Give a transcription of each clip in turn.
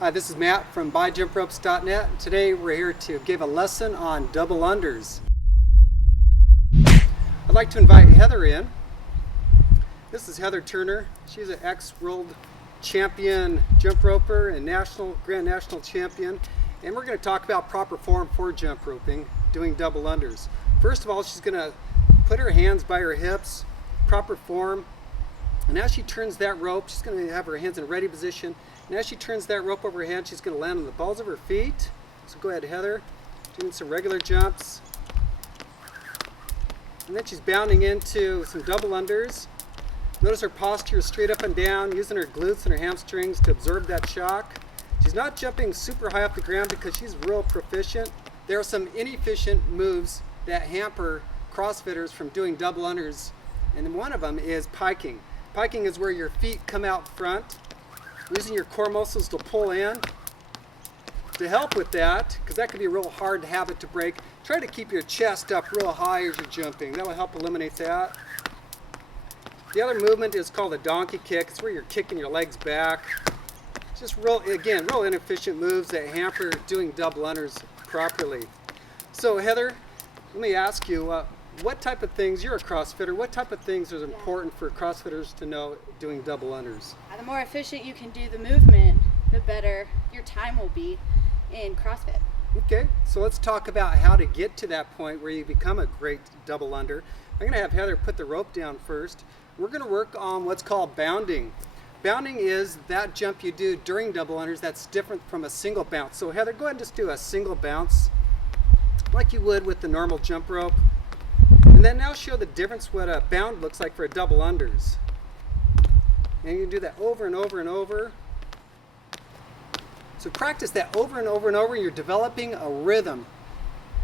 Hi, this is Matt from BuyJumpRopes.net. Today we're here to give a lesson on double unders. I'd like to invite Heather in. This is Heather Turner. She's an ex-world champion jump roper and grand national champion. And we're going to talk about proper form for jump roping, doing double unders. First of all, she's going to put her hands by her hips, proper form. And as she turns that rope, she's going to have her hands in a ready position. And as she turns that rope over her head, she's going to land on the balls of her feet. So go ahead, Heather, doing some regular jumps. And then she's bounding into some double unders. Notice her posture is straight up and down, using her glutes and her hamstrings to absorb that shock. She's not jumping super high off the ground because she's real proficient. There are some inefficient moves that hamper CrossFitters from doing double unders, and one of them is piking. Piking is where your feet come out front, using your core muscles to pull in. To help with that, because that can be a real hard habit to break, try to keep your chest up real high as you're jumping. That will help eliminate that. The other movement is called a donkey kick. It's where you're kicking your legs back. It's just real inefficient moves that hamper doing double unders properly. So Heather, let me ask you, what type of things, you're a CrossFitter, what type of things is important for CrossFitters to know doing double unders? The more efficient you can do the movement, the better your time will be in CrossFit. Okay, so let's talk about how to get to that point where you become a great double under. I'm going to have Heather put the rope down first. We're going to work on what's called bounding. Bounding is that jump you do during double unders that's different from a single bounce. So Heather, go ahead and just do a single bounce like you would with the normal jump rope. And then now show the difference what a bound looks like for a double unders. And you can do that over and over and over. So practice that over and over and over. You're developing a rhythm.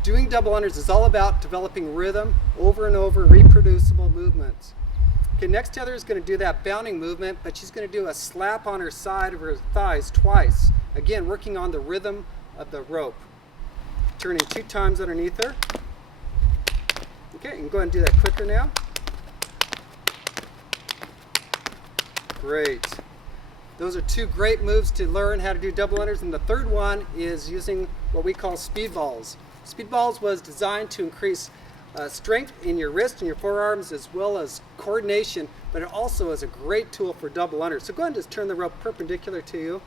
Doing double unders is all about developing rhythm, over and over, reproducible movements. Okay, next Heather is going to do that bounding movement, but she's going to do a slap on her side of her thighs twice. Again, working on the rhythm of the rope. Turning 2 times underneath her. Okay, you can go ahead and do that quicker now. Great. Those are 2 great moves to learn how to do double unders. And the third one is using what we call speed balls. Speed balls was designed to increase strength in your wrist and your forearms as well as coordination, but it also is a great tool for double unders. So go ahead and just turn the rope perpendicular to you.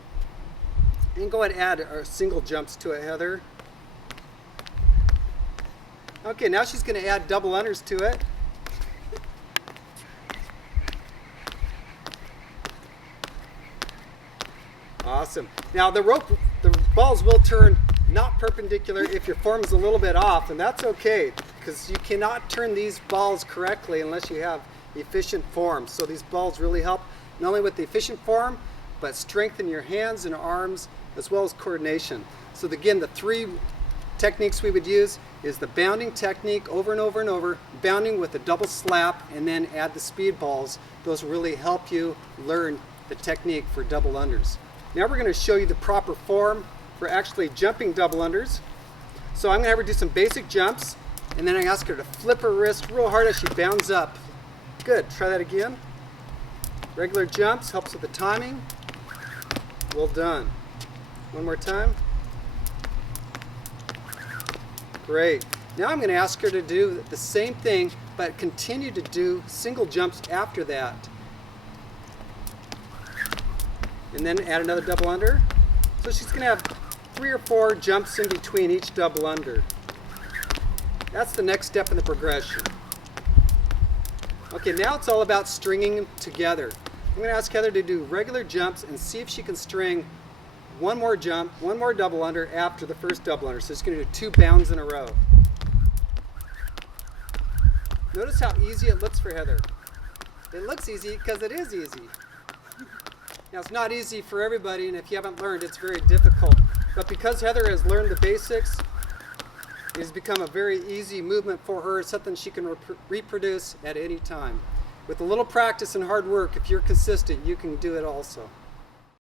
And go ahead and add our single jumps to it, Heather. Okay, now she's going to add double unders to it. Awesome. Now the balls will turn not perpendicular if your form is a little bit off, and that's okay because you cannot turn these balls correctly unless you have efficient form. So these balls really help not only with the efficient form, but strengthen your hands and arms as well as coordination. So again, the 3 techniques we would use is the bounding technique over and over and over, bounding with a double slap, and then add the speed balls. Those really help you learn the technique for double unders. Now we're going to show you the proper form for actually jumping double unders. So I'm going to have her do some basic jumps, and then I ask her to flip her wrist real hard as she bounds up. Good, try that again. Regular jumps, helps with the timing. Well done. One more time. Great. Now I'm going to ask her to do the same thing, but continue to do single jumps after that. And then add another double under. So she's going to have 3 or 4 jumps in between each double under. That's the next step in the progression. Okay, now it's all about stringing them together. I'm going to ask Heather to do regular jumps and see if she can string one more jump, one more double under after the first double under. So she's going to do 2 bounds in a row. Notice how easy it looks for Heather. It looks easy because it is easy. Now it's not easy for everybody, and if you haven't learned, it's very difficult. But because Heather has learned the basics, it has become a very easy movement for her, something she can reproduce at any time. With a little practice and hard work, if you're consistent, you can do it also.